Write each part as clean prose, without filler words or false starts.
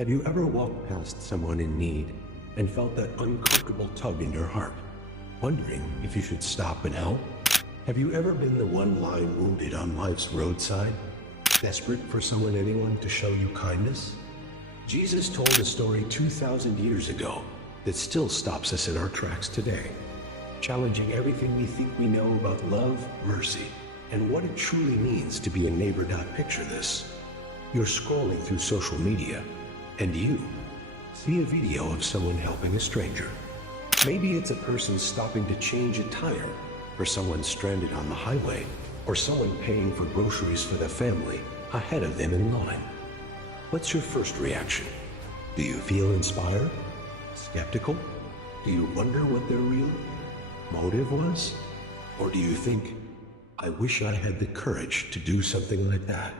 Have you ever walked past someone in need and felt that uncomfortable tug in your heart, wondering if you should stop and help? Have you ever been the one lying wounded on life's roadside, desperate for anyone to show you kindness? Jesus told a story 2,000 years ago that still stops us in our tracks today, challenging everything we think we know about love, mercy, and what it truly means to be a neighbor. Picture this. You're scrolling through social media, and you see a video of someone helping a stranger. Maybe it's a person stopping to change a tire, or someone stranded on the highway, or someone paying for groceries for the family ahead of them in line. What's your first reaction? Do you feel inspired? Skeptical? Do you wonder what their real motive was? Or do you think, I wish I had the courage to do something like that?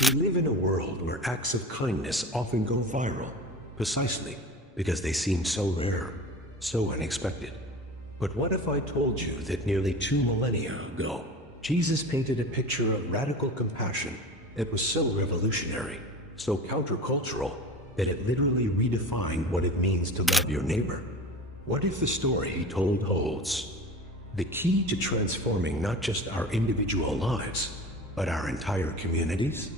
We live in a world where acts of kindness often go viral, precisely because they seem so rare, so unexpected. But what if I told you that nearly 2 millennia ago, Jesus painted a picture of radical compassion that was so revolutionary, so countercultural, that it literally redefined what it means to love your neighbor? What if the story he told holds the key to transforming not just our individual lives, but our entire communities?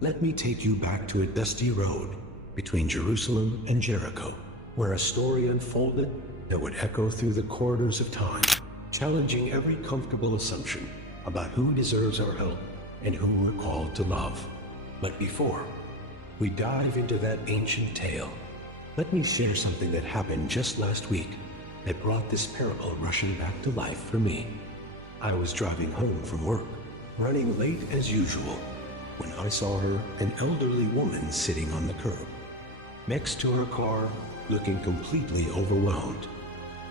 Let me take you back to a dusty road between Jerusalem and Jericho, where a story unfolded that would echo through the corridors of time, challenging every comfortable assumption about who deserves our help and who we're called to love. But before we dive into that ancient tale, let me share something that happened just last week that brought this parable rushing back to life for me. I was driving home from work, running late as usual, when I saw an elderly woman sitting on the curb, next to her car, looking completely overwhelmed.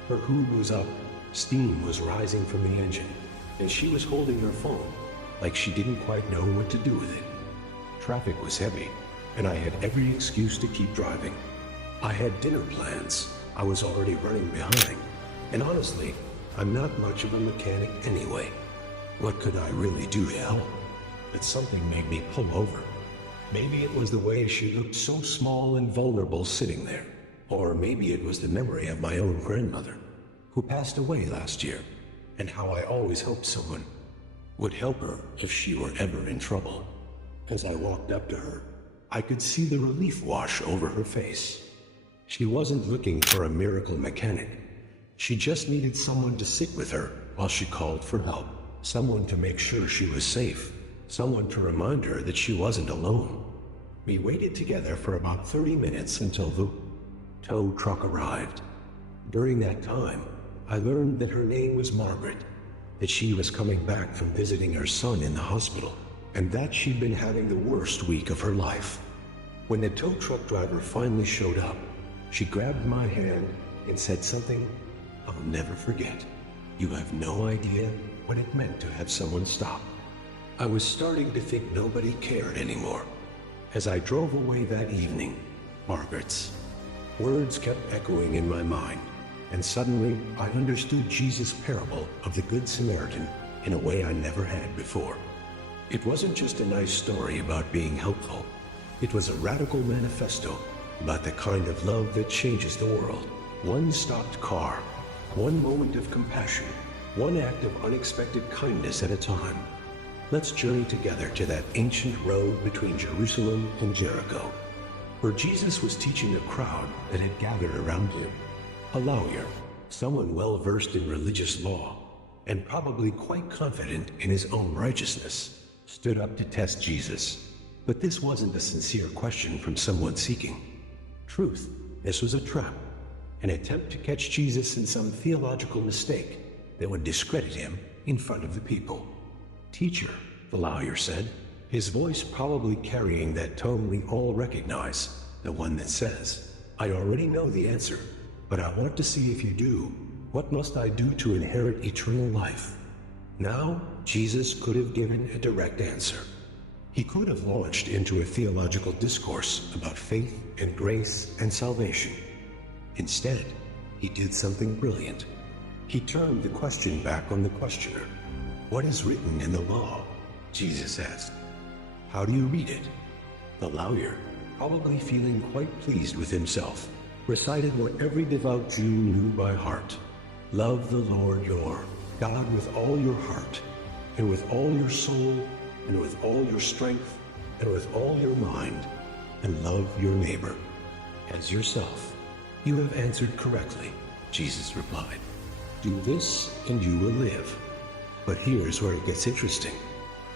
Her hood was up, steam was rising from the engine, and she was holding her phone like she didn't quite know what to do with it. Traffic was heavy, and I had every excuse to keep driving. I had dinner plans. I was already running behind, and honestly, I'm not much of a mechanic anyway. What could I really do to help? But something made me pull over. Maybe it was the way she looked so small and vulnerable sitting there. Or maybe it was the memory of my own grandmother, who passed away last year, and how I always hoped someone would help her if she were ever in trouble. As I walked up to her, I could see the relief wash over her face. She wasn't looking for a miracle mechanic. She just needed someone to sit with her while she called for help, someone to make sure she was safe, someone to remind her that she wasn't alone. We waited together for about 30 minutes until the tow truck arrived. During that time, I learned that her name was Margaret, that she was coming back from visiting her son in the hospital, and that she'd been having the worst week of her life. When the tow truck driver finally showed up, she grabbed my hand and said something I'll never forget. You have no idea what it meant to have someone stop. I was starting to think nobody cared anymore. As I drove away that evening, Margaret's words kept echoing in my mind, and suddenly I understood Jesus' parable of the Good Samaritan in a way I never had before. It wasn't just a nice story about being helpful. It was a radical manifesto about the kind of love that changes the world. One stopped car, one moment of compassion, one act of unexpected kindness at a time. Let's journey together to that ancient road between Jerusalem and Jericho, where Jesus was teaching a crowd that had gathered around him. A lawyer, someone well-versed in religious law, and probably quite confident in his own righteousness, stood up to test Jesus. But this wasn't a sincere question from someone seeking truth. This was a trap, an attempt to catch Jesus in some theological mistake that would discredit him in front of the people. Teacher, the lawyer said, his voice probably carrying that tone we all recognize, the one that says, I already know the answer, but I want to see if you do. What must I do to inherit eternal life? Now, Jesus could have given a direct answer. He could have launched into a theological discourse about faith and grace and salvation. Instead, he did something brilliant. He turned the question back on the questioner. What is written in the law? Jesus asked. How do you read it? The lawyer probably feeling quite pleased with himself, recited what every devout Jew knew by heart. Love the Lord your God with all your heart, and with all your soul, and with all your strength, and with all your mind, and love your neighbor as yourself. You have answered correctly, Jesus replied. Do this and you will live. But here's where it gets interesting.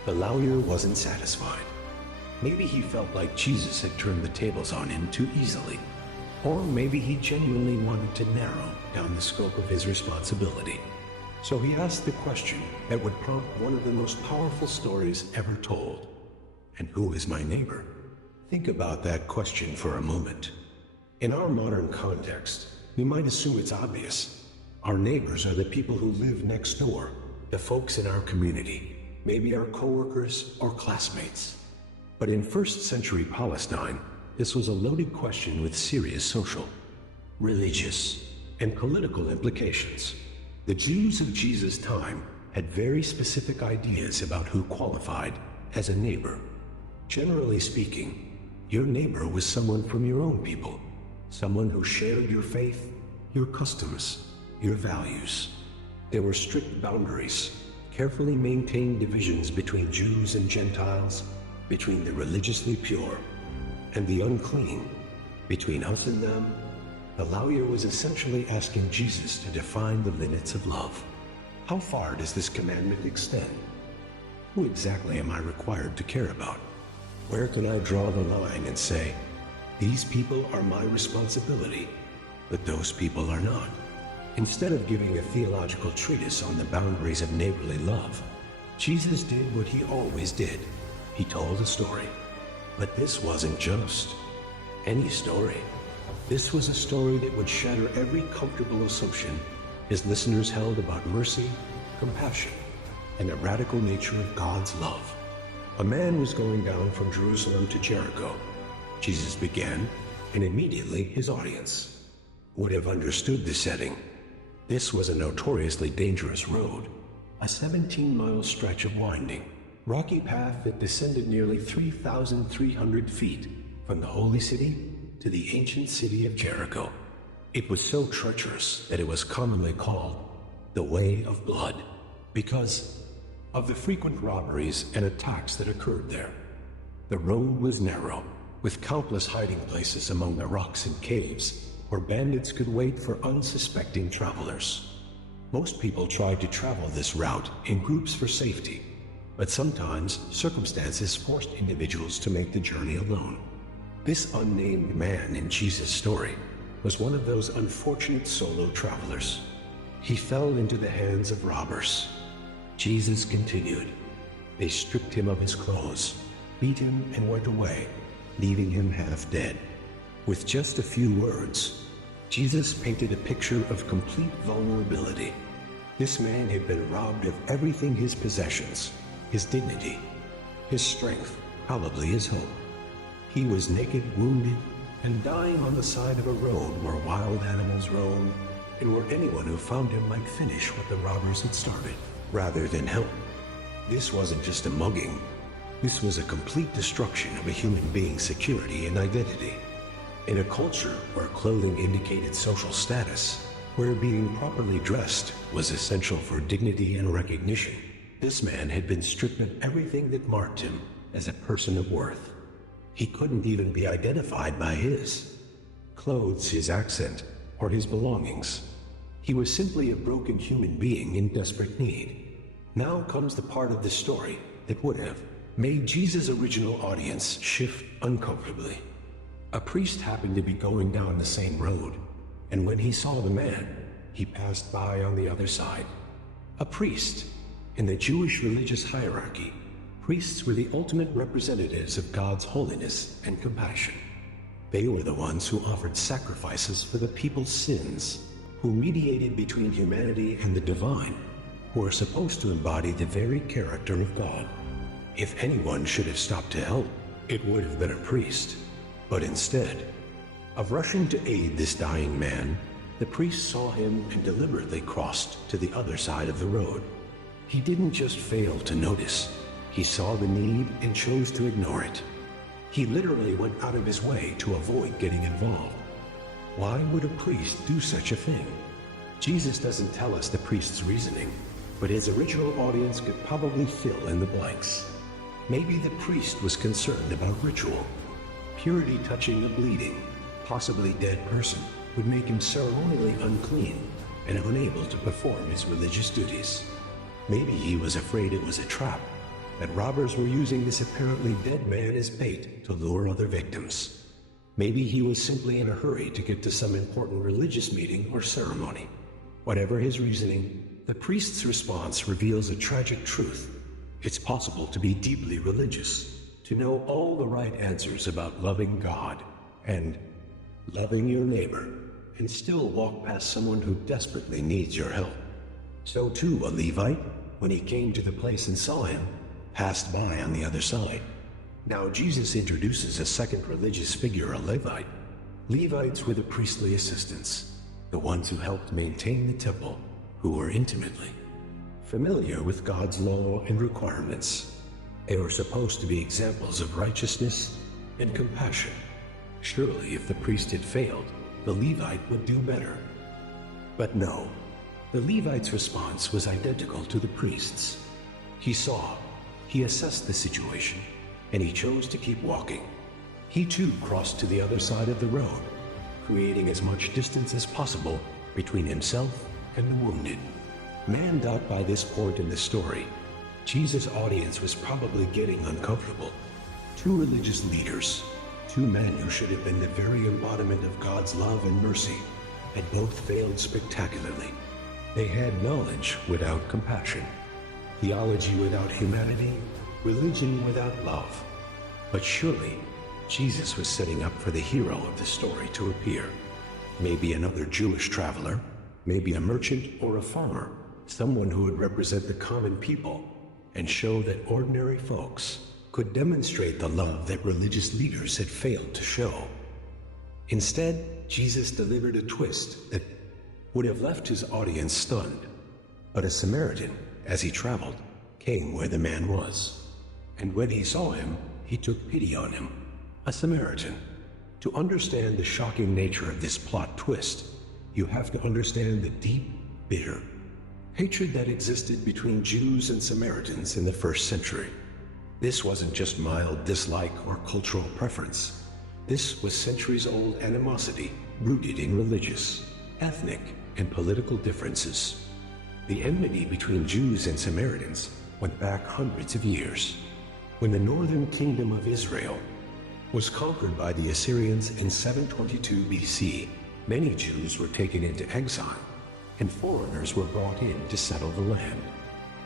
The lawyer wasn't satisfied. Maybe he felt like Jesus had turned the tables on him too easily. Or maybe he genuinely wanted to narrow down the scope of his responsibility. So he asked the question that would prompt one of the most powerful stories ever told. And who is my neighbor? Think about that question for a moment. In our modern context, we might assume it's obvious. Our neighbors are the people who live next door, the folks in our community, maybe our coworkers or classmates. But in first century Palestine, this was a loaded question with serious social, religious, and political implications. The Jews of Jesus' time had very specific ideas about who qualified as a neighbor. Generally speaking, your neighbor was someone from your own people, someone who shared your faith, your customs, your values. There were strict boundaries, carefully maintained divisions between Jews and Gentiles, between the religiously pure and the unclean, between us and them. The lawyer was essentially asking Jesus to define the limits of love. How far does this commandment extend? Who exactly am I required to care about? Where can I draw the line and say, these people are my responsibility, but those people are not? Instead of giving a theological treatise on the boundaries of neighborly love, Jesus did what he always did. He told a story. But this wasn't just any story. This was a story that would shatter every comfortable assumption his listeners held about mercy, compassion, and the radical nature of God's love. A man was going down from Jerusalem to Jericho. Jesus began, and immediately his audience would have understood the setting. This was a notoriously dangerous road, a 17-mile stretch of winding, rocky path that descended nearly 3,300 feet from the holy city to the ancient city of Jericho. It was so treacherous that it was commonly called the Way of Blood because of the frequent robberies and attacks that occurred there. The road was narrow, with countless hiding places among the rocks and caves where bandits could wait for unsuspecting travelers. Most people tried to travel this route in groups for safety, but sometimes circumstances forced individuals to make the journey alone. This unnamed man in Jesus' story was one of those unfortunate solo travelers. He fell into the hands of robbers. Jesus continued. They stripped him of his clothes, beat him, and went away, leaving him half dead. With just a few words, Jesus painted a picture of complete vulnerability. This man had been robbed of everything: his possessions, his dignity, his strength, probably his hope. He was naked, wounded, and dying on the side of a road where wild animals roamed, and where anyone who found him might finish what the robbers had started, rather than help. This wasn't just a mugging. This was a complete destruction of a human being's security and identity. In a culture where clothing indicated social status, where being properly dressed was essential for dignity and recognition, this man had been stripped of everything that marked him as a person of worth. He couldn't even be identified by his clothes, his accent, or his belongings. He was simply a broken human being in desperate need. Now comes the part of the story that would have made Jesus' original audience shift uncomfortably. A priest happened to be going down the same road, and when he saw the man, he passed by on the other side. A priest. In the Jewish religious hierarchy, priests were the ultimate representatives of God's holiness and compassion. They were the ones who offered sacrifices for the people's sins, who mediated between humanity and the divine, who are supposed to embody the very character of God. If anyone should have stopped to help, it would have been a priest. But instead of rushing to aid this dying man, the priest saw him and deliberately crossed to the other side of the road. He didn't just fail to notice. He saw the need and chose to ignore it. He literally went out of his way to avoid getting involved. Why would a priest do such a thing? Jesus doesn't tell us the priest's reasoning, but his original audience could probably fill in the blanks. Maybe the priest was concerned about ritual. Purity touching a bleeding, possibly dead person would make him ceremonially unclean and unable to perform his religious duties. Maybe he was afraid it was a trap, that robbers were using this apparently dead man as bait to lure other victims. Maybe he was simply in a hurry to get to some important religious meeting or ceremony. Whatever his reasoning, the priest's response reveals a tragic truth. It's possible to be deeply religious, to know all the right answers about loving God and loving your neighbor, and still walk past someone who desperately needs your help. So too a Levite, when he came to the place and saw him, passed by on the other side. Now Jesus introduces a second religious figure, a Levite. Levites were the priestly assistants, the ones who helped maintain the temple, who were intimately familiar with God's law and requirements. They were supposed to be examples of righteousness and compassion. Surely if the priest had failed, the Levite would do better. But no, the Levite's response was identical to the priest's. He saw, he assessed the situation, and he chose to keep walking. He too crossed to the other side of the road, creating as much distance as possible between himself and the wounded. Manned out by this point in the story, Jesus' audience was probably getting uncomfortable. Two religious leaders, two men who should have been the very embodiment of God's love and mercy, had both failed spectacularly. They had knowledge without compassion, theology without humanity, religion without love. But surely, Jesus was setting up for the hero of the story to appear. Maybe another Jewish traveler, maybe a merchant or a farmer, someone who would represent the common people and show that ordinary folks could demonstrate the love that religious leaders had failed to show. Instead, Jesus delivered a twist that would have left his audience stunned. But a Samaritan, as he traveled, came where the man was. And when he saw him, he took pity on him. A Samaritan. To understand the shocking nature of this plot twist, you have to understand the deep, bitter hatred that existed between Jews and Samaritans in the first century. This wasn't just mild dislike or cultural preference. This was centuries-old animosity rooted in religious, ethnic, and political differences. The enmity between Jews and Samaritans went back hundreds of years. When the northern kingdom of Israel was conquered by the Assyrians in 722 BC, many Jews were taken into exile, and foreigners were brought in to settle the land.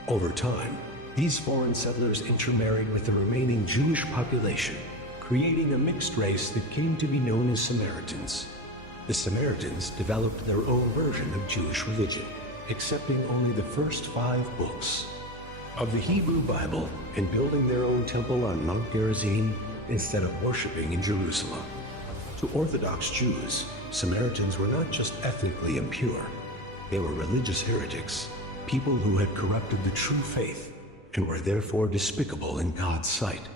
Over time, these foreign settlers intermarried with the remaining Jewish population, creating a mixed race that came to be known as Samaritans. The Samaritans developed their own version of Jewish religion, accepting only the first 5 books of the Hebrew Bible and building their own temple on Mount Gerizim instead of worshiping in Jerusalem. To Orthodox Jews, Samaritans were not just ethnically impure. They were religious heretics, people who had corrupted the true faith and were therefore despicable in God's sight.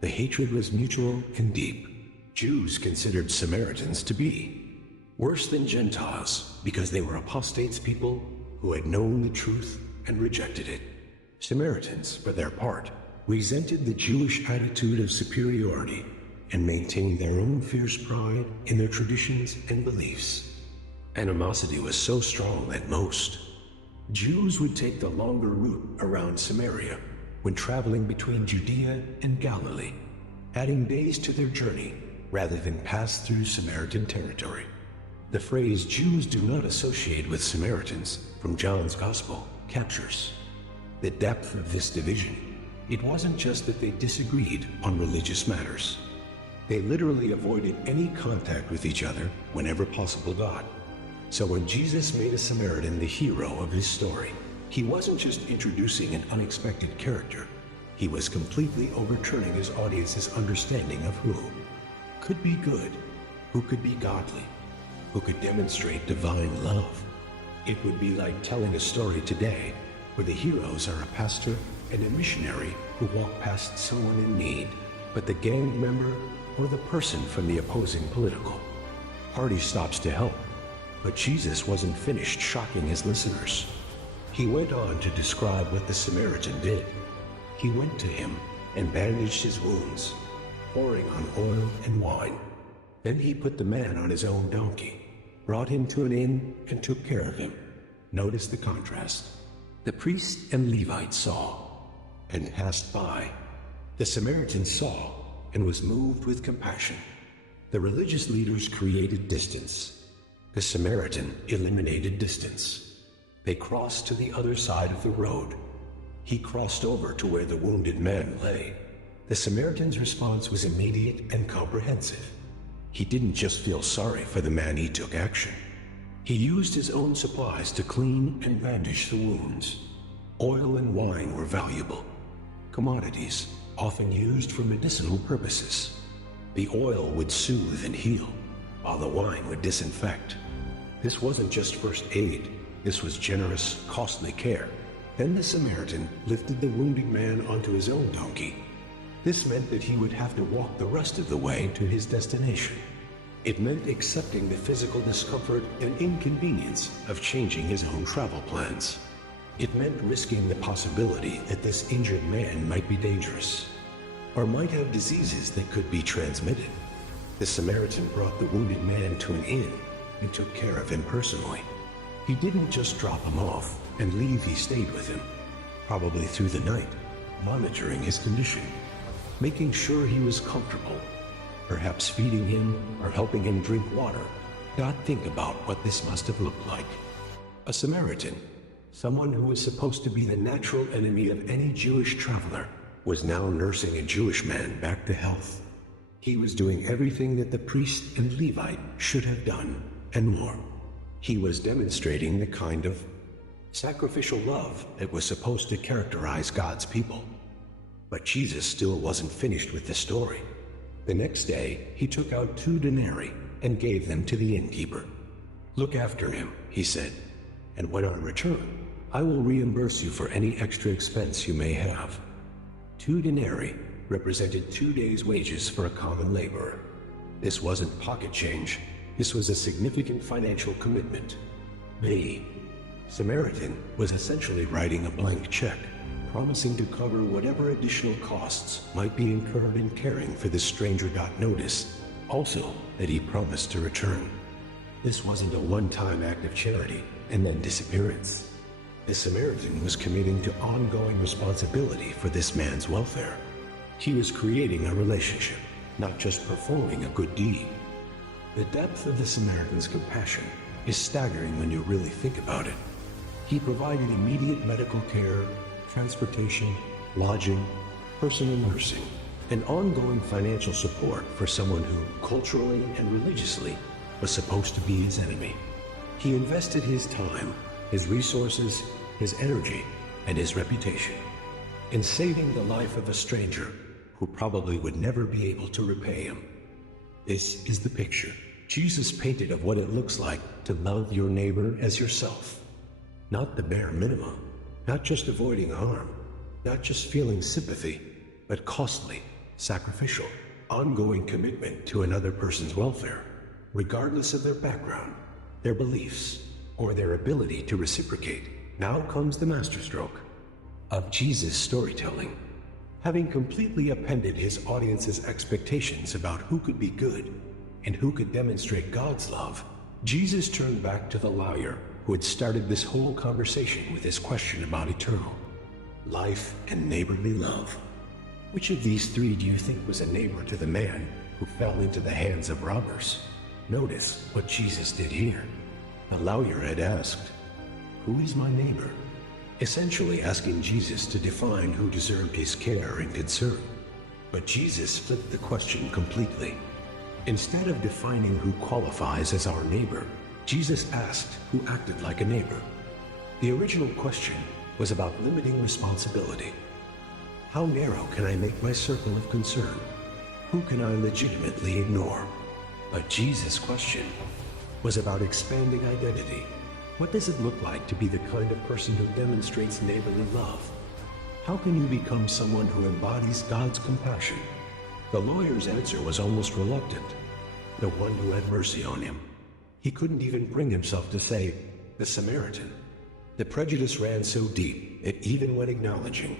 The hatred was mutual and deep. Jews considered Samaritans to be worse than Gentiles because they were apostates, people who had known the truth and rejected it. Samaritans, for their part, resented the Jewish attitude of superiority and maintained their own fierce pride in their traditions and beliefs. Animosity was so strong that most Jews would take the longer route around Samaria when traveling between Judea and Galilee, adding days to their journey rather than pass through Samaritan territory. The phrase "Jews do not associate with Samaritans" from John's Gospel captures the depth of this division. It wasn't just that they disagreed on religious matters. They literally avoided any contact with each other whenever possible God. So when Jesus made a Samaritan the hero of his story, he wasn't just introducing an unexpected character. He was completely overturning his audience's understanding of who could be good, who could be godly, who could demonstrate divine love. It would be like telling a story today where the heroes are a pastor and a missionary who walk past someone in need, but the gang member or the person from the opposing political party stops to help. But Jesus wasn't finished shocking his listeners. He went on to describe what the Samaritan did. He went to him and bandaged his wounds, pouring on oil and wine. Then he put the man on his own donkey, brought him to an inn, and took care of him. Notice the contrast. The priest and Levite saw and passed by. The Samaritan saw and was moved with compassion. The religious leaders created distance. The Samaritan eliminated distance. They crossed to the other side of the road. He crossed over to where the wounded man lay. The Samaritan's response was immediate and comprehensive. He didn't just feel sorry for the man, he took action. He used his own supplies to clean and bandage the wounds. Oil and wine were valuable commodities, often used for medicinal purposes. The oil would soothe and heal, while the wine would disinfect. This wasn't just first aid, this was generous, costly care. Then the Samaritan lifted the wounded man onto his own donkey. This meant that he would have to walk the rest of the way to his destination. It meant accepting the physical discomfort and inconvenience of changing his own travel plans. It meant risking the possibility that this injured man might be dangerous, or might have diseases that could be transmitted. The Samaritan brought the wounded man to an inn and took care of him personally. He didn't just drop him off and leave, he stayed with him, probably through the night, monitoring his condition, making sure he was comfortable, perhaps feeding him or helping him drink water. God, think about what this must have looked like. A Samaritan, someone who was supposed to be the natural enemy of any Jewish traveler, was now nursing a Jewish man back to health. He was doing everything that the priest and Levite should have done, and more. He was demonstrating the kind of sacrificial love that was supposed to characterize God's people. But Jesus still wasn't finished with the story. The next day, he took out 2 denarii and gave them to the innkeeper. "Look after him," he said, "and when I return, I will reimburse you for any extra expense you may have." 2 denarii represented 2 days' wages for a common laborer. This wasn't pocket change. This was a significant financial commitment. The Samaritan was essentially writing a blank check, promising to cover whatever additional costs might be incurred in caring for this stranger. Notice also that he promised to return. This wasn't a one-time act of charity and then disappearance. The Samaritan was committing to ongoing responsibility for this man's welfare. He was creating a relationship, not just performing a good deed. The depth of the Samaritan's compassion is staggering when you really think about it. He provided immediate medical care, transportation, lodging, personal nursing, and ongoing financial support for someone who, culturally and religiously, was supposed to be his enemy. He invested his time, his resources, his energy, and his reputation in saving the life of a stranger who probably would never be able to repay him. This is the picture Jesus painted of what it looks like to love your neighbor as yourself. Not the bare minimum, not just avoiding harm, not just feeling sympathy, but costly, sacrificial, ongoing commitment to another person's welfare, regardless of their background, their beliefs, or their ability to reciprocate. Now comes the masterstroke of Jesus' storytelling. Having completely upended his audience's expectations about who could be good and who could demonstrate God's love, Jesus turned back to the lawyer who had started this whole conversation with his question about eternal life and neighborly love. Which of these 3 do you think was a neighbor to the man who fell into the hands of robbers? Notice what Jesus did here. The lawyer had asked, "Who is my neighbor?" essentially asking Jesus to define who deserved his care and concern. But Jesus flipped the question completely. Instead of defining who qualifies as our neighbor, Jesus asked who acted like a neighbor. The original question was about limiting responsibility. How narrow can I make my circle of concern? Who can I legitimately ignore? But Jesus' question was about expanding identity. What does it look like to be the kind of person who demonstrates neighborly love? How can you become someone who embodies God's compassion? The lawyer's answer was almost reluctant. The one who had mercy on him. He couldn't even bring himself to say, the Samaritan. The prejudice ran so deep, it even when acknowledging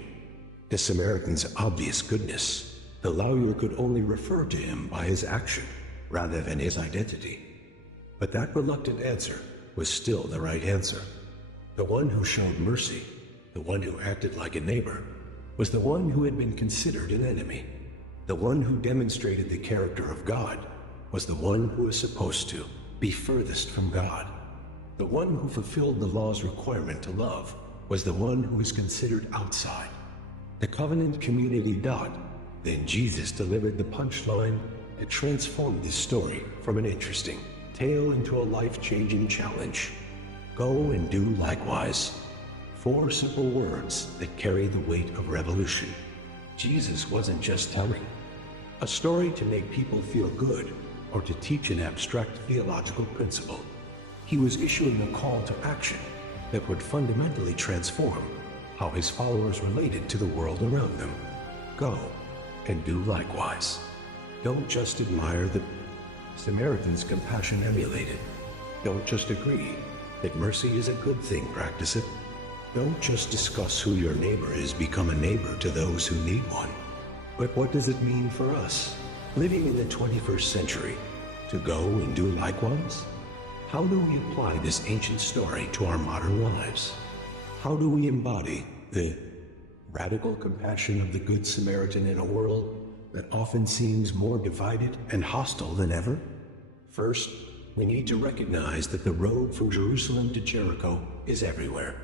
the Samaritan's obvious goodness, the lawyer could only refer to him by his action, rather than his identity. But that reluctant answer was still the right answer. The one who showed mercy, the one who acted like a neighbor, was the one who had been considered an enemy. The one who demonstrated the character of God was the one who was supposed to be furthest from God. The one who fulfilled the law's requirement to love was the one who was considered outside. The covenant community dot. Then Jesus delivered the punchline that transformed this story from an interesting tale into a life-changing challenge. Go and do likewise. 4 simple words that carry the weight of revolution. Jesus wasn't just telling a story to make people feel good or to teach an abstract theological principle. He was issuing a call to action that would fundamentally transform how his followers related to the world around them. Go and do likewise. Don't just admire the Samaritan's compassion emulated. Don't just agree that mercy is a good thing, practice it. Don't just discuss who your neighbor is, become a neighbor to those who need one. But what does it mean for us, living in the 21st century, to go and do likewise? How do we apply this ancient story to our modern lives? How do we embody the radical compassion of the Good Samaritan in a world that often seems more divided and hostile than ever? First, we need to recognize that the road from Jerusalem to Jericho is everywhere.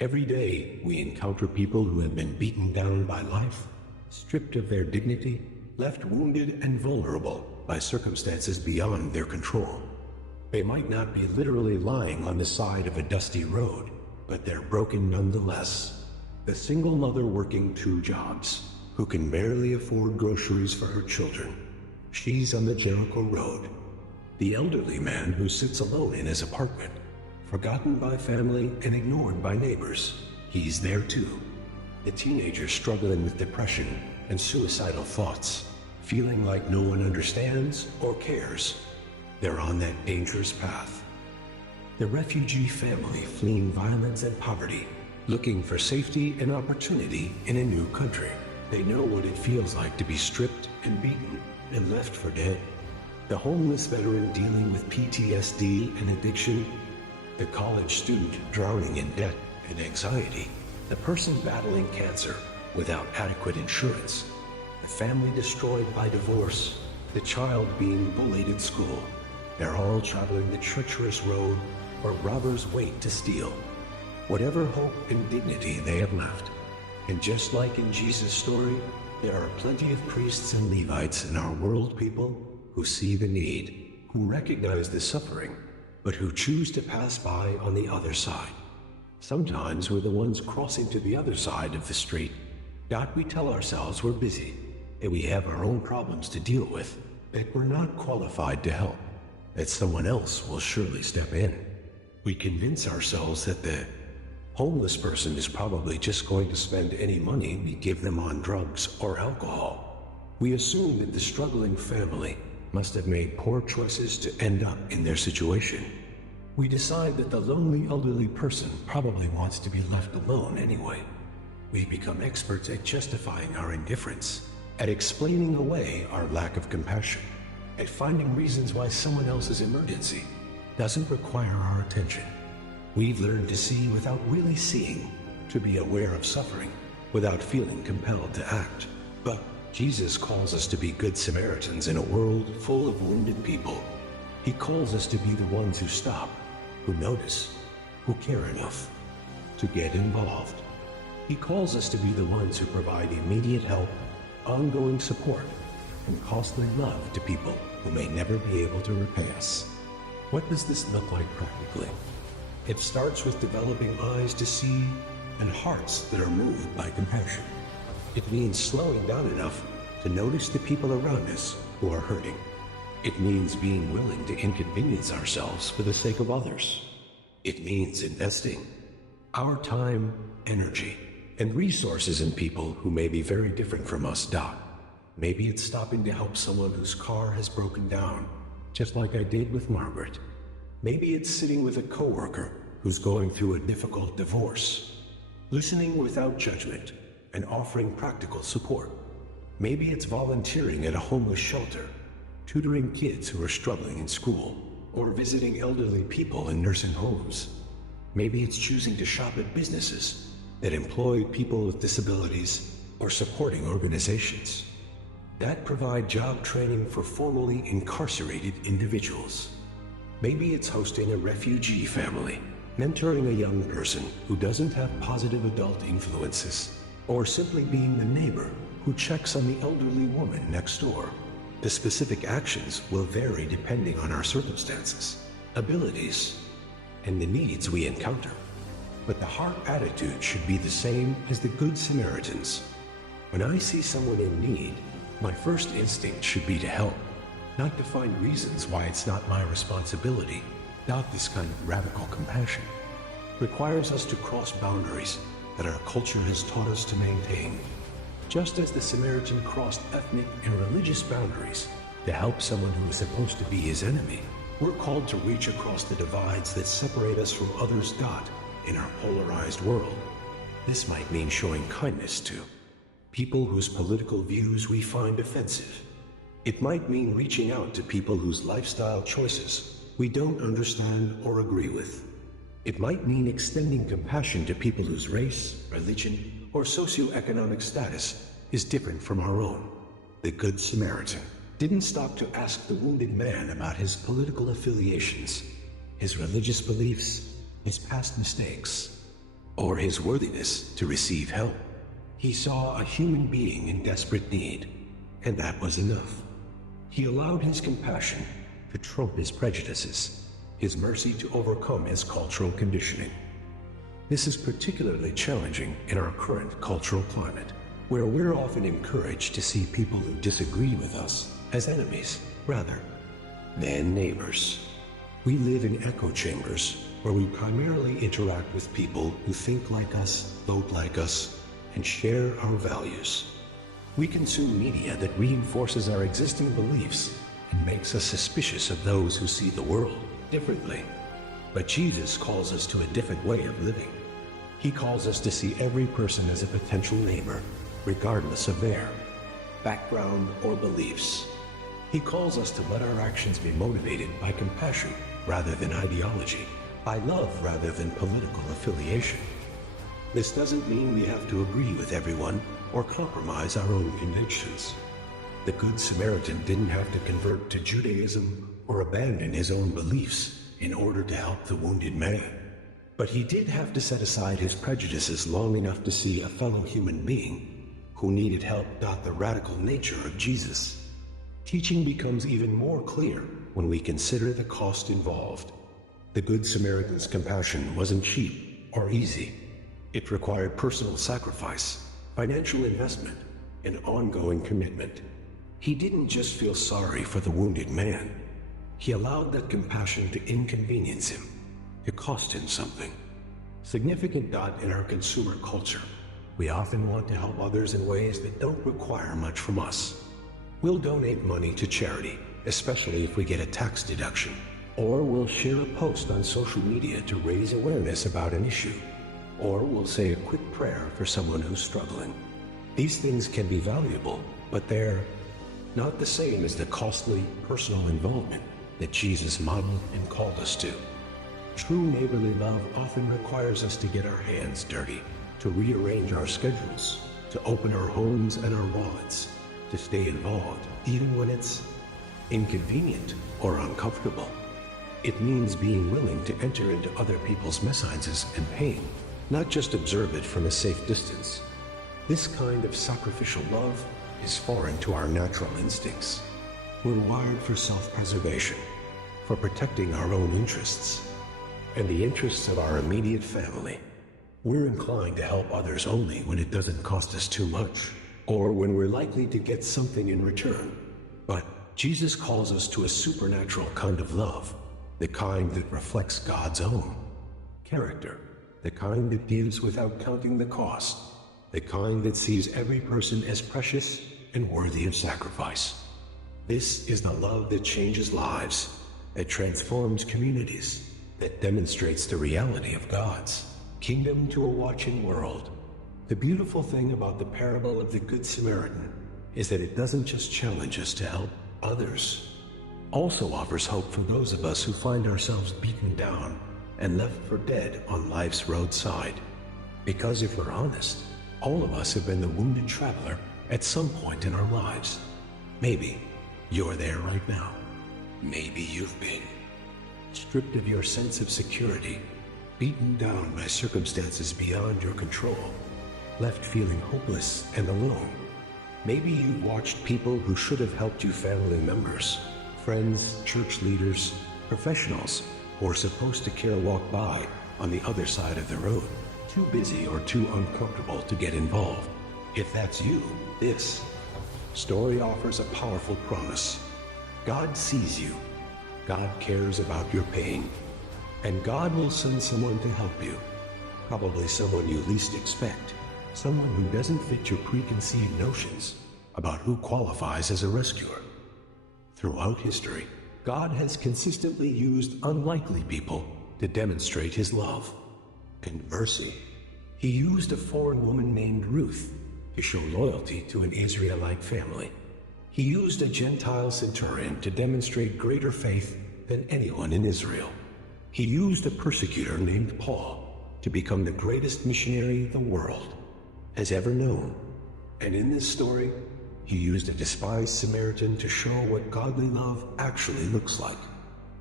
Every day, we encounter people who have been beaten down by life, stripped of their dignity, left wounded and vulnerable by circumstances beyond their control. They might not be literally lying on the side of a dusty road, but they're broken nonetheless. The single mother working 2 jobs, who can barely afford groceries for her children. She's on the Jericho Road. The elderly man who sits alone in his apartment, forgotten by family and ignored by neighbors. He's there too. The teenager struggling with depression and suicidal thoughts, feeling like no one understands or cares. They're on that dangerous path. The refugee family fleeing violence and poverty, looking for safety and opportunity in a new country. They know what it feels like to be stripped and beaten and left for dead. The homeless veteran dealing with PTSD and addiction. The college student drowning in debt and anxiety. The person battling cancer without adequate insurance. The family destroyed by divorce. The child being bullied at school. They're all traveling the treacherous road where robbers wait to steal whatever hope and dignity they have left. And just like in Jesus' story, there are plenty of priests and Levites in our world, people who see the need, who recognize the suffering, but who choose to pass by on the other side. Sometimes we're the ones crossing to the other side of the street. We tell ourselves we're busy, and we have our own problems to deal with, that we're not qualified to help, that someone else will surely step in. We convince ourselves that the homeless person is probably just going to spend any money we give them on drugs or alcohol. We assume that the struggling family must have made poor choices to end up in their situation. We decide that the lonely elderly person probably wants to be left alone anyway. We become experts at justifying our indifference, at explaining away our lack of compassion, at finding reasons why someone else's emergency doesn't require our attention. We've learned to see without really seeing, to be aware of suffering without feeling compelled to act. But Jesus calls us to be good Samaritans in a world full of wounded people. He calls us to be the ones who stop, who notice, who care enough to get involved. He calls us to be the ones who provide immediate help, ongoing support, and costly love to people who may never be able to repay us. What does this look like practically? It starts with developing eyes to see and hearts that are moved by compassion. It means slowing down enough to notice the people around us who are hurting. It means being willing to inconvenience ourselves for the sake of others. It means investing our time, energy, and resources in people who may be very different from us. Maybe it's stopping to help someone whose car has broken down, just like I did with Margaret. Maybe it's sitting with a coworker who's going through a difficult divorce, listening without judgment and offering practical support. Maybe it's volunteering at a homeless shelter, tutoring kids who are struggling in school, or visiting elderly people in nursing homes. Maybe it's choosing to shop at businesses that employ people with disabilities or supporting organizations that provide job training for formerly incarcerated individuals. Maybe it's hosting a refugee family, mentoring a young person who doesn't have positive adult influences, or simply being the neighbor who checks on the elderly woman next door. The specific actions will vary depending on our circumstances, abilities, and the needs we encounter. But the heart attitude should be the same as the Good Samaritans. When I see someone in need, my first instinct should be to help, not to find reasons why it's not my responsibility. Doubt this kind of radical compassion requires us to cross boundaries that our culture has taught us to maintain. Just as the Samaritan crossed ethnic and religious boundaries to help someone who was supposed to be his enemy, we're called to reach across the divides that separate us from others. In our polarized world, this might mean showing kindness to people whose political views we find offensive. It might mean reaching out to people whose lifestyle choices we don't understand or agree with. It might mean extending compassion to people whose race, religion, or socioeconomic status is different from our own. The Good Samaritan didn't stop to ask the wounded man about his political affiliations, his religious beliefs, his past mistakes, or his worthiness to receive help. He saw a human being in desperate need, and that was enough. He allowed his compassion to trump his prejudices, his mercy to overcome his cultural conditioning. This is particularly challenging in our current cultural climate, where we're often encouraged to see people who disagree with us as enemies rather than neighbors. We live in echo chambers where we primarily interact with people who think like us, vote like us, and share our values. We consume media that reinforces our existing beliefs and makes us suspicious of those who see the world differently. But Jesus calls us to a different way of living. He calls us to see every person as a potential neighbor, regardless of their background or beliefs. He calls us to let our actions be motivated by compassion rather than ideology, by love rather than political affiliation. This doesn't mean we have to agree with everyone or compromise our own convictions. The Good Samaritan didn't have to convert to Judaism or abandon his own beliefs in order to help the wounded man. But he did have to set aside his prejudices long enough to see a fellow human being who needed help. The radical nature of Jesus' teaching becomes even more clear when we consider the cost involved. The Good Samaritan's compassion wasn't cheap or easy. It required personal sacrifice, financial investment, and ongoing commitment. He didn't just feel sorry for the wounded man. He allowed that compassion to inconvenience him, to cost him something. Significant. In our consumer culture, we often want to help others in ways that don't require much from us. We'll donate money to charity, especially if we get a tax deduction. Or we'll share a post on social media to raise awareness about an issue. Or we'll say a quick prayer for someone who's struggling. These things can be valuable, but they're not the same as the costly personal involvement that Jesus modeled and called us to. True neighborly love often requires us to get our hands dirty, to rearrange our schedules, to open our homes and our wallets, to stay involved, even when it's inconvenient or uncomfortable. It means being willing to enter into other people's messes and pain, not just observe it from a safe distance. This kind of sacrificial love is foreign to our natural instincts. We're wired for self-preservation, for protecting our own interests, and the interests of our immediate family. We're inclined to help others only when it doesn't cost us too much, or when we're likely to get something in return. But Jesus calls us to a supernatural kind of love, the kind that reflects God's own character, the kind that gives without counting the cost, the kind that sees every person as precious and worthy of sacrifice. This is the love that changes lives, that transforms communities, that demonstrates the reality of God's kingdom to a watching world. The beautiful thing about the parable of the Good Samaritan is that it doesn't just challenge us to help others, also offers hope for those of us who find ourselves beaten down and left for dead on life's roadside. Because if we're honest, all of us have been the wounded traveler at some point in our lives. Maybe you're there right now. Maybe you've been stripped of your sense of security, beaten down by circumstances beyond your control, left feeling hopeless and alone. Maybe you've watched people who should have helped you, family members, friends, church leaders, professionals who are supposed to care, walk by on the other side of the road, too busy or too uncomfortable to get involved. If that's you, this story offers a powerful promise. God sees you. God cares about your pain. And God will send someone to help you. Probably someone you least expect. Someone who doesn't fit your preconceived notions about who qualifies as a rescuer. Throughout history, God has consistently used unlikely people to demonstrate his love and mercy. He used a foreign woman named Ruth to show loyalty to an Israelite family. He used a Gentile centurion to demonstrate greater faith than anyone in Israel. He used a persecutor named Paul to become the greatest missionary the world has ever known. And in this story, he used a despised Samaritan to show what godly love actually looks like.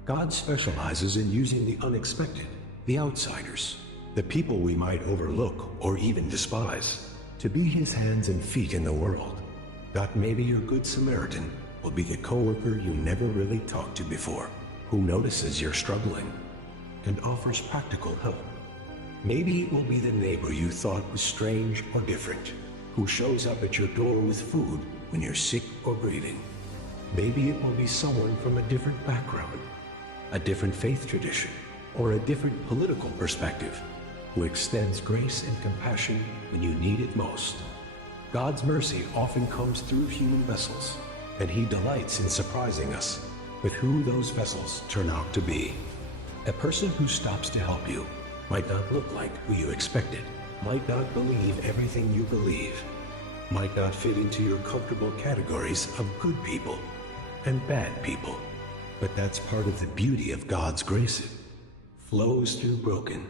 God specializes in using the unexpected, the outsiders, the people we might overlook or even despise, to be his hands and feet in the world. That maybe your Good Samaritan will be the coworker you never really talked to before, who notices you're struggling and offers practical help. Maybe it will be the neighbor you thought was strange or different, who shows up at your door with food when you're sick or grieving. Maybe it will be someone from a different background, a different faith tradition, or a different political perspective, who extends grace and compassion when you need it most. God's mercy often comes through human vessels, and he delights in surprising us with who those vessels turn out to be. A person who stops to help you might not look like who you expected, might not believe everything you believe, might not fit into your comfortable categories of good people and bad people. But that's part of the beauty of God's grace. It flows through broken,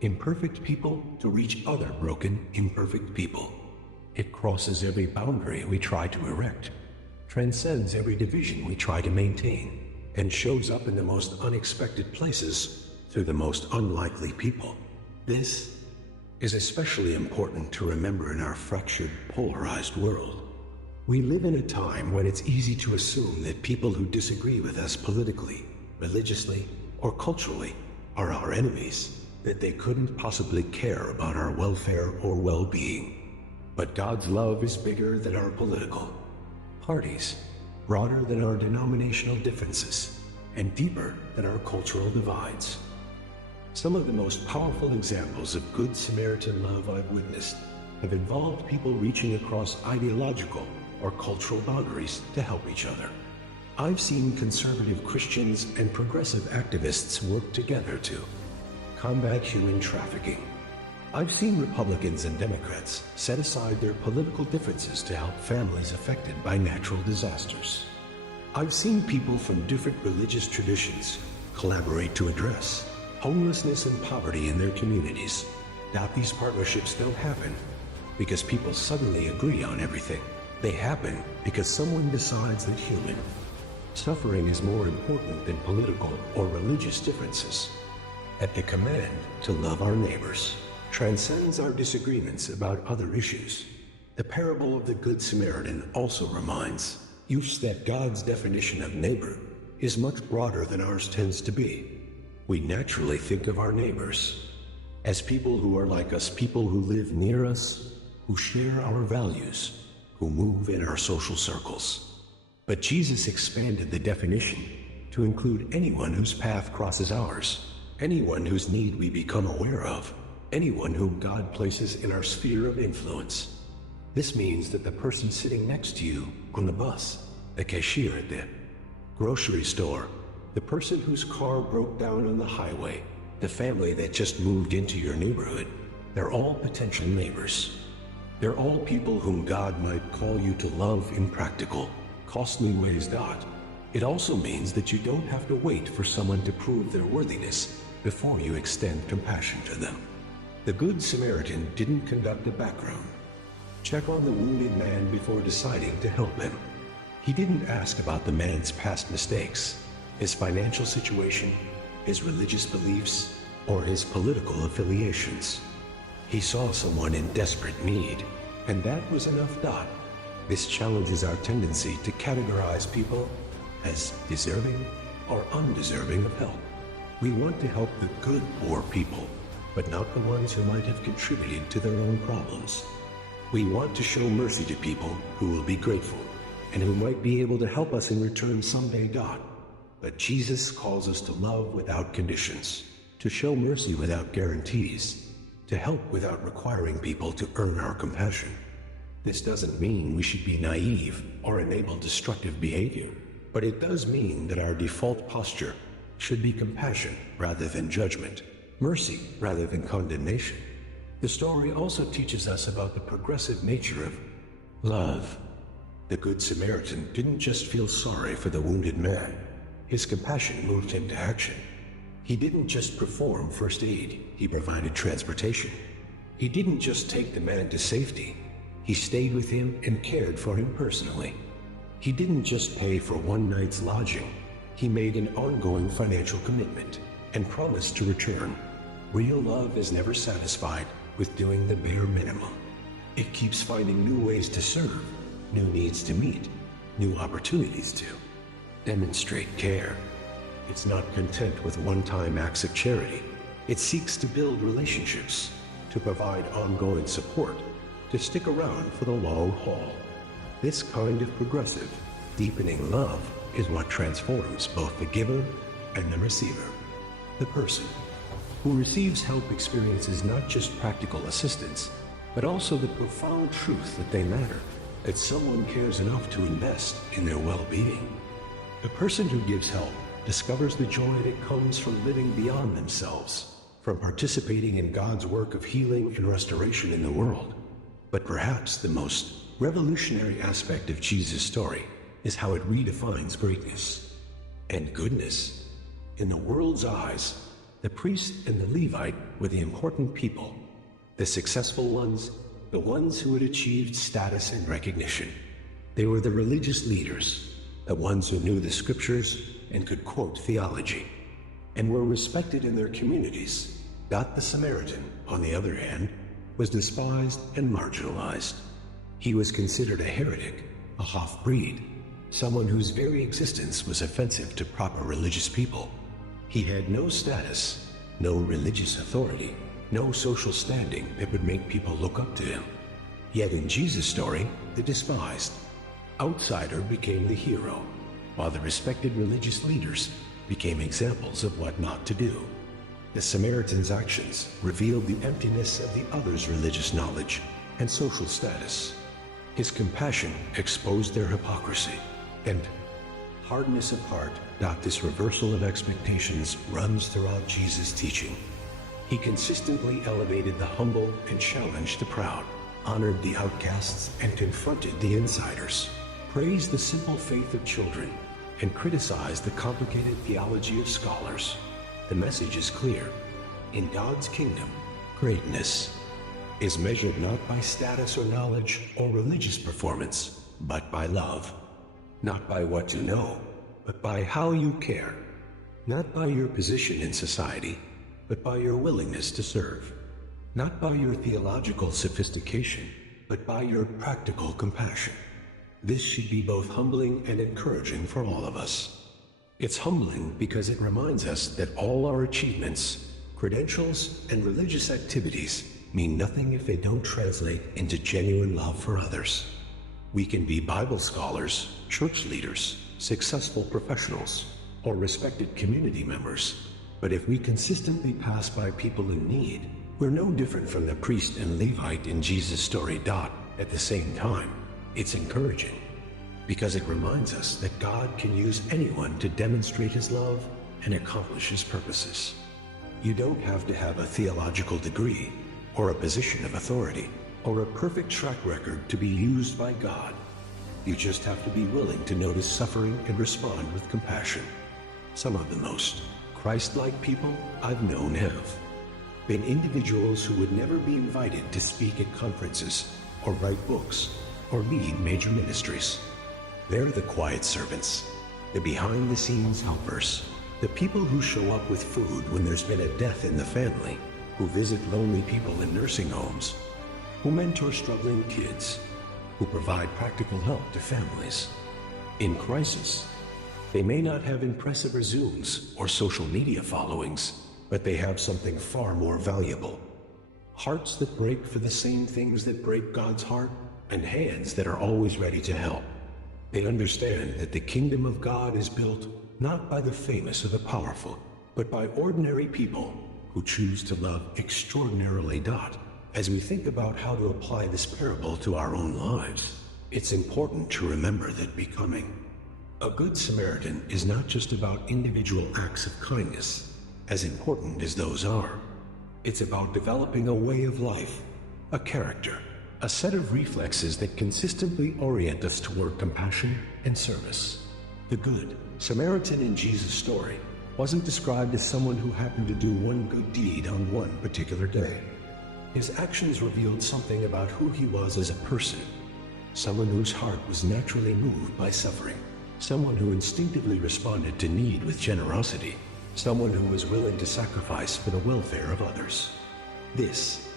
imperfect people to reach other broken, imperfect people. It crosses every boundary we try to erect, transcends every division we try to maintain, and shows up in the most unexpected places through the most unlikely people. This is especially important to remember in our fractured, polarized world. We live in a time when it's easy to assume that people who disagree with us politically, religiously, or culturally are our enemies, that they couldn't possibly care about our welfare or well-being. But God's love is bigger than our political parties, broader than our denominational differences, and deeper than our cultural divides. Some of the most powerful examples of Good Samaritan love I've witnessed have involved people reaching across ideological or cultural boundaries to help each other. I've seen conservative Christians and progressive activists work together to combat human trafficking. I've seen Republicans and Democrats set aside their political differences to help families affected by natural disasters. I've seen people from different religious traditions collaborate to address homelessness and poverty in their communities. Now, these partnerships don't happen because people suddenly agree on everything. They happen because someone decides that human suffering is more important than political or religious differences. At the command to love our neighbors transcends our disagreements about other issues. The parable of the Good Samaritan also reminds us that God's definition of neighbor is much broader than ours tends to be. We naturally think of our neighbors as people who are like us, people who live near us, who share our values, who move in our social circles. But Jesus expanded the definition to include anyone whose path crosses ours, anyone whose need we become aware of, anyone whom God places in our sphere of influence. This means that the person sitting next to you on the bus, the cashier at the grocery store, the person whose car broke down on the highway, the family that just moved into your neighborhood, they're all potential neighbors. They're all people whom God might call you to love in practical, costly ways. It also means that you don't have to wait for someone to prove their worthiness before you extend compassion to them. The Good Samaritan didn't conduct a background check on the wounded man before deciding to help him. He didn't ask about the man's past mistakes, his financial situation, his religious beliefs, or his political affiliations. He saw someone in desperate need, and that was enough. This challenges our tendency to categorize people as deserving or undeserving of help. We want to help the good poor people, but not the ones who might have contributed to their own problems. We want to show mercy to people who will be grateful and who might be able to help us in return someday. But Jesus calls us to love without conditions, to show mercy without guarantees, to help without requiring people to earn our compassion. This doesn't mean we should be naive or enable destructive behavior, but it does mean that our default posture should be compassion rather than judgment, mercy rather than condemnation. The story also teaches us about the progressive nature of love. The Good Samaritan didn't just feel sorry for the wounded man. His compassion moved him to action. He didn't just perform first aid, he provided transportation. He didn't just take the man to safety, he stayed with him and cared for him personally. He didn't just pay for one night's lodging, he made an ongoing financial commitment and promised to return. Real love is never satisfied with doing the bare minimum. It keeps finding new ways to serve, new needs to meet, new opportunities to demonstrate care. It's not content with one-time acts of charity. It seeks to build relationships, to provide ongoing support, to stick around for the long haul. This kind of progressive, deepening love is what transforms both the giver and the receiver. The person who receives help experiences not just practical assistance, but also the profound truth that they matter, that someone cares enough to invest in their well-being. The person who gives help discovers the joy that comes from living beyond themselves, from participating in God's work of healing and restoration in the world. But perhaps the most revolutionary aspect of Jesus' story is how it redefines greatness and goodness. In the world's eyes, the priest and the Levite were the important people, the successful ones, the ones who had achieved status and recognition. They were the religious leaders, the ones who knew the scriptures and could quote theology, and were respected in their communities. The Samaritan, on the other hand, was despised and marginalized. He was considered a heretic, a half-breed, someone whose very existence was offensive to proper religious people. He had no status, no religious authority, no social standing that would make people look up to him. Yet in Jesus' story, the despised outsider became the hero, while the respected religious leaders became examples of what not to do. The Samaritan's actions revealed the emptiness of the other's religious knowledge and social status. His compassion exposed their hypocrisy and hardness of heart. This reversal of expectations runs throughout Jesus' teaching. He consistently elevated the humble and challenged the proud, honored the outcasts and confronted the insiders, praised the simple faith of children, and criticized the complicated theology of scholars. The message is clear. In God's kingdom, greatness is measured not by status or knowledge or religious performance, but by love. Not by what you know, but by how you care. Not by your position in society, but by your willingness to serve. Not by your theological sophistication, but by your practical compassion. This should be both humbling and encouraging for all of us. It's humbling because it reminds us that all our achievements, credentials, and religious activities mean nothing if they don't translate into genuine love for others. We can be Bible scholars, church leaders, successful professionals, or respected community members, but if we consistently pass by people in need, we're no different from the priest and Levite in Jesus' story. At the same time, it's encouraging because it reminds us that God can use anyone to demonstrate his love and accomplish his purposes. You don't have to have a theological degree or a position of authority or a perfect track record to be used by God. You just have to be willing to notice suffering and respond with compassion. Some of the most Christ-like people I've known have been individuals who would never be invited to speak at conferences or write books or lead major ministries. They're the quiet servants, the behind-the-scenes helpers, the people who show up with food when there's been a death in the family, who visit lonely people in nursing homes, who mentor struggling kids, who provide practical help to families. In crisis, they may not have impressive resumes or social media followings, but they have something far more valuable. Hearts that break for the same things that break God's heart, and hands that are always ready to help. They understand that the kingdom of God is built not by the famous or the powerful, but by ordinary people who choose to love extraordinarily. As we think about how to apply this parable to our own lives, it's important to remember that becoming a good Samaritan is not just about individual acts of kindness, as important as those are. It's about developing a way of life, a character, a set of reflexes that consistently orient us toward compassion and service. The Good Samaritan in Jesus' story wasn't described as someone who happened to do one good deed on one particular day. His actions revealed something about who he was as a person, someone whose heart was naturally moved by suffering, someone who instinctively responded to need with generosity, someone who was willing to sacrifice for the welfare of others. This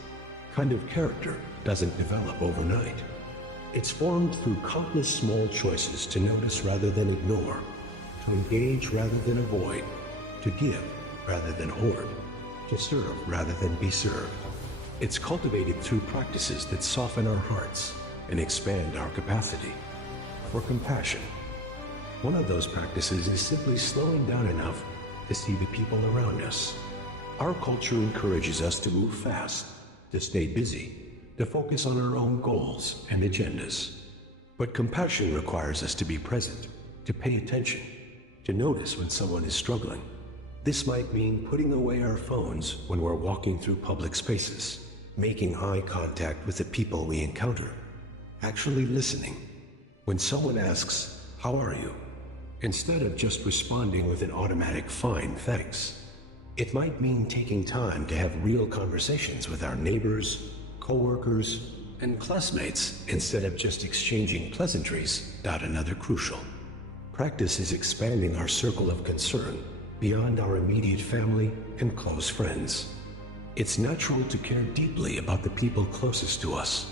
kind of character doesn't develop overnight. It's formed through countless small choices to notice rather than ignore, to engage rather than avoid, to give rather than hoard, to serve rather than be served. It's cultivated through practices that soften our hearts and expand our capacity for compassion. One of those practices is simply slowing down enough to see the people around us. Our culture encourages us to move fast, to stay busy, to focus on our own goals and agendas. But compassion requires us to be present, to pay attention, to notice when someone is struggling. This might mean putting away our phones when we're walking through public spaces, making eye contact with the people we encounter, actually listening when someone asks, "How are you?" instead of just responding with an automatic "fine, thanks." It might mean taking time to have real conversations with our neighbors, co-workers, and classmates instead of just exchanging pleasantries. Another crucial practice is expanding our circle of concern beyond our immediate family and close friends. It's natural to care deeply about the people closest to us,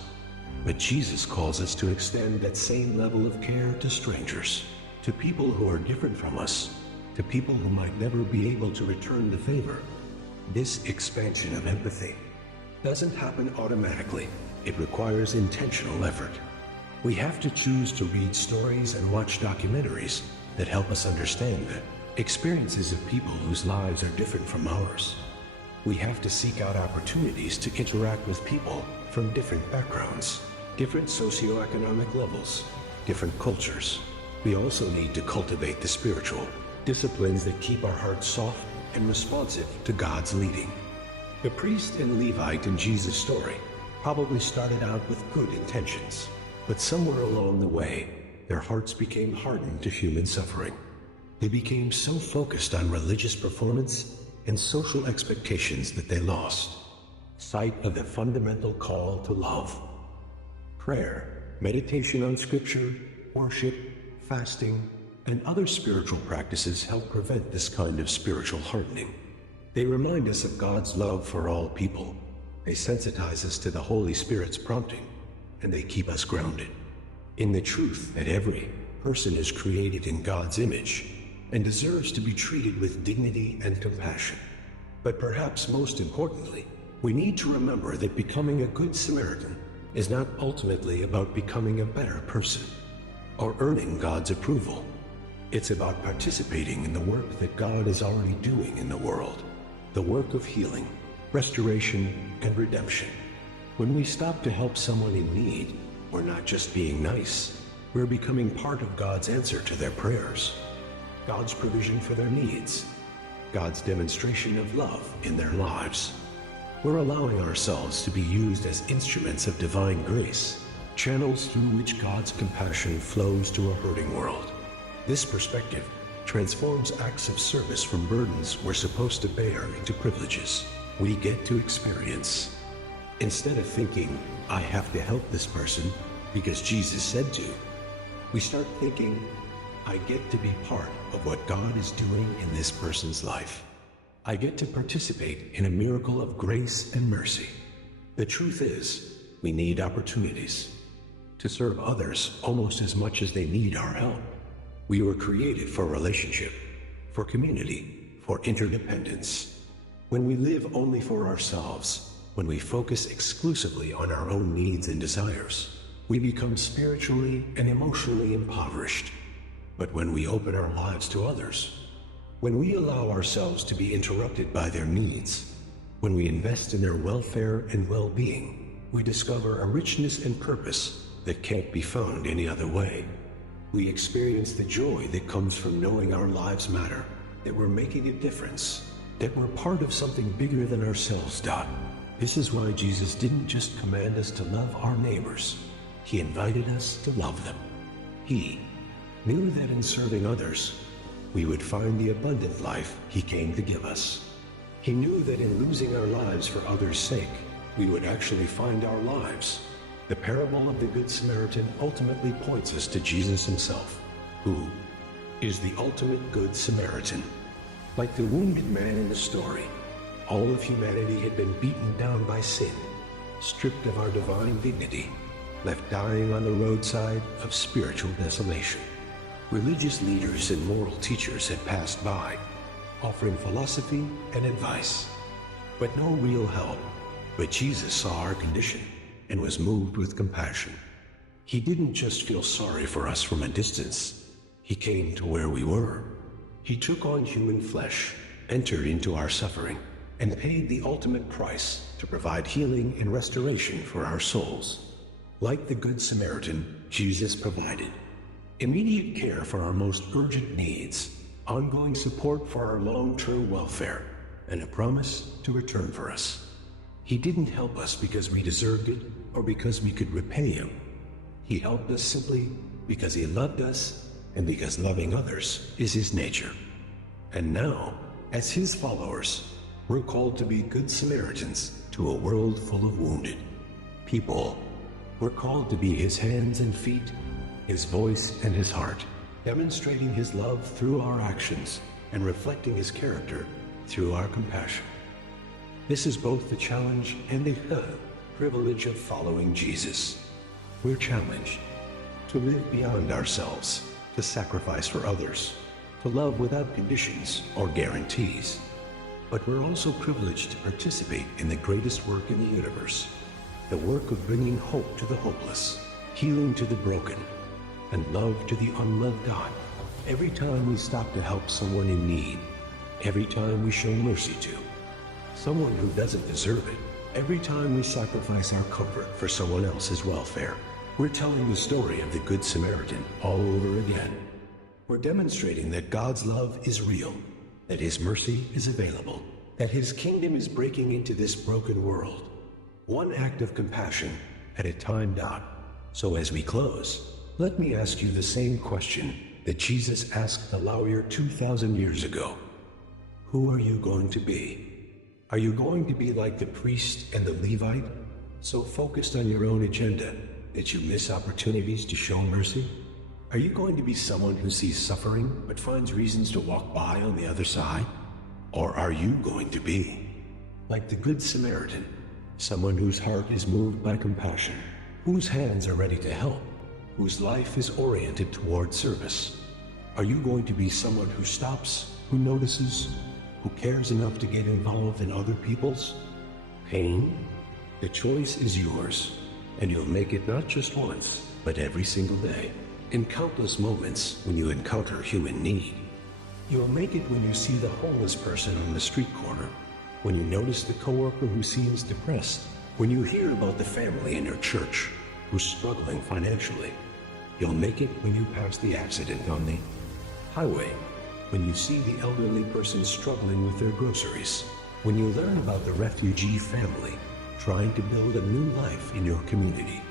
but Jesus calls us to extend that same level of care to strangers, to people who are different from us, to people who might never be able to return the favor. This expansion of empathy doesn't happen automatically. It requires intentional effort. We have to choose to read stories and watch documentaries that help us understand the experiences of people whose lives are different from ours. We have to seek out opportunities to interact with people from different backgrounds, different socioeconomic levels, different cultures. We also need to cultivate the spiritual disciplines that keep our hearts soft and responsive to God's leading. The priest and Levite in Jesus' story probably started out with good intentions, but somewhere along the way, their hearts became hardened to human suffering. They became so focused on religious performance and social expectations that they lost sight of the fundamental call to love. Prayer, meditation on scripture, worship, fasting, and other spiritual practices help prevent this kind of spiritual hardening. They remind us of God's love for all people. They sensitize us to the Holy Spirit's prompting, and they keep us grounded in the truth that every person is created in God's image and deserves to be treated with dignity and compassion. But perhaps most importantly, we need to remember that becoming a good Samaritan is not ultimately about becoming a better person or earning God's approval. It's about participating in the work that God is already doing in the world, the work of healing, restoration, and redemption. When we stop to help someone in need, we're not just being nice, we're becoming part of God's answer to their prayers, God's provision for their needs, God's demonstration of love in their lives. We're allowing ourselves to be used as instruments of divine grace, channels through which God's compassion flows to a hurting world. This perspective transforms acts of service from burdens we're supposed to bear into privileges we get to experience. Instead of thinking, I have to help this person because Jesus said to, we start thinking, I get to be part of what God is doing in this person's life. I get to participate in a miracle of grace and mercy. The truth is, we need opportunities to serve others almost as much as they need our help. We were created for relationship, for community, for interdependence. When we live only for ourselves, when we focus exclusively on our own needs and desires, we become spiritually and emotionally impoverished. But when we open our lives to others, when we allow ourselves to be interrupted by their needs, when we invest in their welfare and well-being, we discover a richness and purpose that can't be found any other way. We experience the joy that comes from knowing our lives matter, that we're making a difference, that we're part of something bigger than ourselves, This is why Jesus didn't just command us to love our neighbors. He invited us to love them. He knew that in serving others, we would find the abundant life He came to give us. He knew that in losing our lives for others' sake, we would actually find our lives. The parable of the Good Samaritan ultimately points us to Jesus Himself, who is the ultimate Good Samaritan. Like the wounded man in the story, all of humanity had been beaten down by sin, stripped of our divine dignity, left dying on the roadside of spiritual desolation. Religious leaders and moral teachers had passed by, offering philosophy and advice, but no real help. But Jesus saw our condition and was moved with compassion. He didn't just feel sorry for us from a distance. He came to where we were. He took on human flesh, entered into our suffering, and paid the ultimate price to provide healing and restoration for our souls. Like the Good Samaritan, Jesus provided immediate care for our most urgent needs, ongoing support for our long-term welfare, and a promise to return for us. He didn't help us because we deserved it or because we could repay Him. He helped us simply because He loved us and because loving others is His nature. And now, as His followers, we're called to be Good Samaritans to a world full of wounded people. We're called to be His hands and feet, His voice and His heart, demonstrating His love through our actions and reflecting His character through our compassion. This is both the challenge and the privilege of following Jesus. We're challenged to live beyond ourselves, to sacrifice for others, to love without conditions or guarantees. But we're also privileged to participate in the greatest work in the universe, the work of bringing hope to the hopeless, healing to the broken, and love to the unloved. Every time we stop to help someone in need, every time we show mercy to someone who doesn't deserve it, every time we sacrifice our comfort for someone else's welfare, we're telling the story of the Good Samaritan all over again. We're demonstrating that God's love is real, that His mercy is available, that His kingdom is breaking into this broken world, one act of compassion at a time. So as we close, let me ask you the same question that Jesus asked the lawyer 2,000 years ago. Who are you going to be? Are you going to be like the priest and the Levite, so focused on your own agenda that you miss opportunities to show mercy? Are you going to be someone who sees suffering but finds reasons to walk by on the other side? Or are you going to be like the Good Samaritan, someone whose heart is moved by compassion, whose hands are ready to help, whose life is oriented toward service? Are you going to be someone who stops, who notices, who cares enough to get involved in other people's pain? The choice is yours, and you'll make it not just once, but every single day. In countless moments when you encounter human need. You'll make it when you see the homeless person on the street corner, when you notice the coworker who seems depressed, when you hear about the family in your church, who's struggling financially. You'll make it when you pass the accident on the highway, when you see the elderly person struggling with their groceries, when you learn about the refugee family trying to build a new life in your community.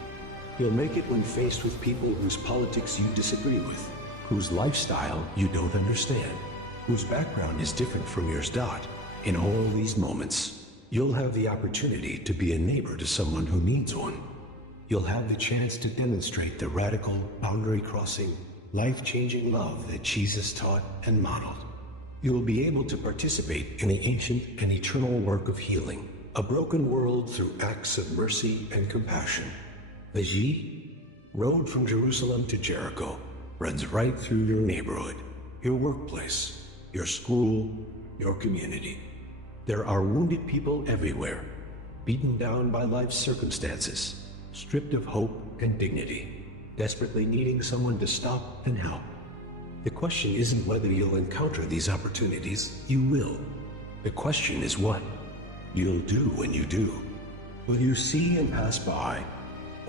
You'll make it when faced with people whose politics you disagree with, whose lifestyle you don't understand, whose background is different from yours. In all these moments, you'll have the opportunity to be a neighbor to someone who needs one. You'll have the chance to demonstrate the radical, boundary-crossing, life-changing love that Jesus taught and modeled. You will be able to participate in the ancient and eternal work of healing a broken world through acts of mercy and compassion. The road from Jerusalem to Jericho runs right through your neighborhood, your workplace, your school, your community. There are wounded people everywhere, beaten down by life's circumstances, stripped of hope and dignity, desperately needing someone to stop and help. The question isn't whether you'll encounter these opportunities, you will. The question is what you'll do when you do. Will you see and pass by,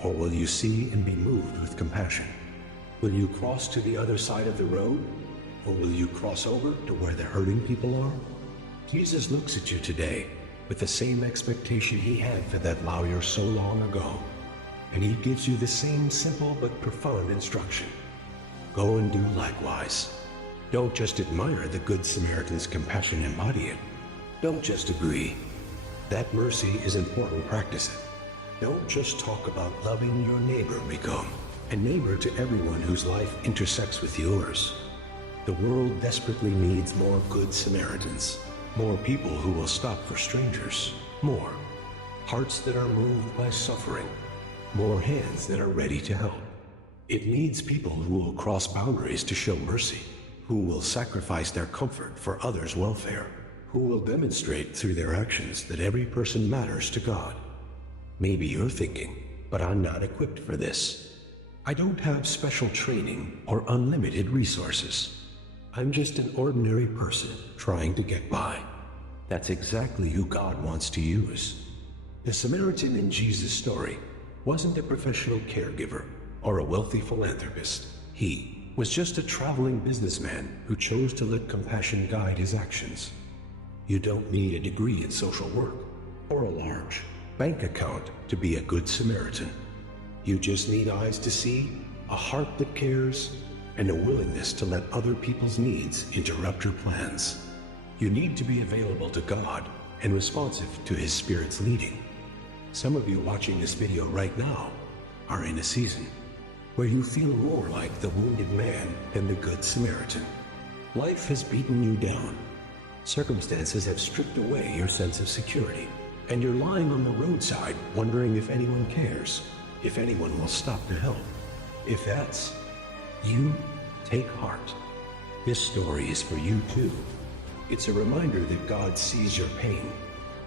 or will you see and be moved with compassion? Will you cross to the other side of the road, or will you cross over to where the hurting people are? Jesus looks at you today with the same expectation he had for that lawyer so long ago, and he gives you the same simple but profound instruction. Go and do likewise. Don't just admire the Good Samaritan's compassion, embody it. Don't just agree. That mercy is important, practice it. Don't just talk about loving your neighbor, become a neighbor to everyone whose life intersects with yours. The world desperately needs more Good Samaritans, more people who will stop for strangers, more hearts that are moved by suffering, more hands that are ready to help. It needs people who will cross boundaries to show mercy, who will sacrifice their comfort for others' welfare, who will demonstrate through their actions that every person matters to God. Maybe you're thinking, but I'm not equipped for this. I don't have special training or unlimited resources. I'm just an ordinary person trying to get by. That's exactly who God wants to use. The Samaritan in Jesus' story wasn't a professional caregiver or a wealthy philanthropist. He was just a traveling businessman who chose to let compassion guide his actions. You don't need a degree in social work or a large bank account to be a Good Samaritan. You just need eyes to see, a heart that cares, and a willingness to let other people's needs interrupt your plans. You need to be available to God and responsive to His Spirit's leading. Some of you watching this video right now are in a season where you feel more like the wounded man than the Good Samaritan. Life has beaten you down. Circumstances have stripped away your sense of security, and you're lying on the roadside wondering if anyone cares, if anyone will stop to help. If that's you, take heart. This story is for you too. It's a reminder that God sees your pain,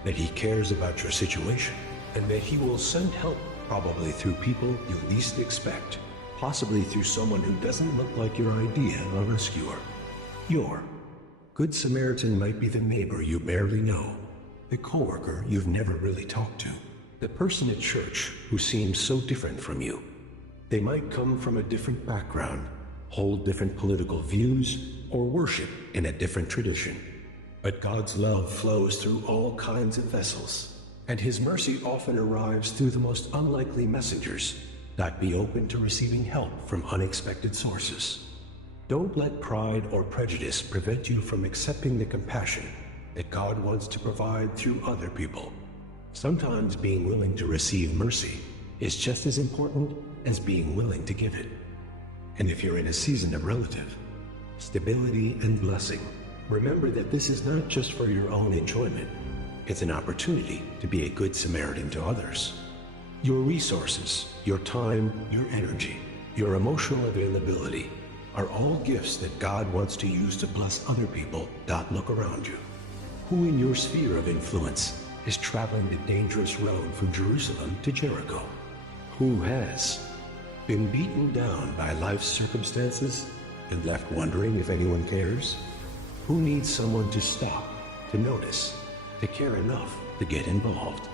that He cares about your situation, and that He will send help, probably through people you least expect, possibly through someone who doesn't look like your idea of a rescuer. Your Good Samaritan might be the neighbor you barely know, the coworker you've never really talked to, the person at church who seems so different from you. They might come from a different background, hold different political views, or worship in a different tradition. But God's love flows through all kinds of vessels, and His mercy often arrives through the most unlikely messengers. Be open to receiving help from unexpected sources. Don't let pride or prejudice prevent you from accepting the compassion that God wants to provide through other people. Sometimes being willing to receive mercy is just as important as being willing to give it. And if you're in a season of relative stability and blessing, remember that this is not just for your own enjoyment. It's an opportunity to be a Good Samaritan to others. Your resources, your time, your energy, your emotional availability are all gifts that God wants to use to bless other people. Look around you. Who in your sphere of influence is traveling the dangerous road from Jerusalem to Jericho? Who has been beaten down by life's circumstances and left wondering if anyone cares? Who needs someone to stop, to notice, to care enough to get involved?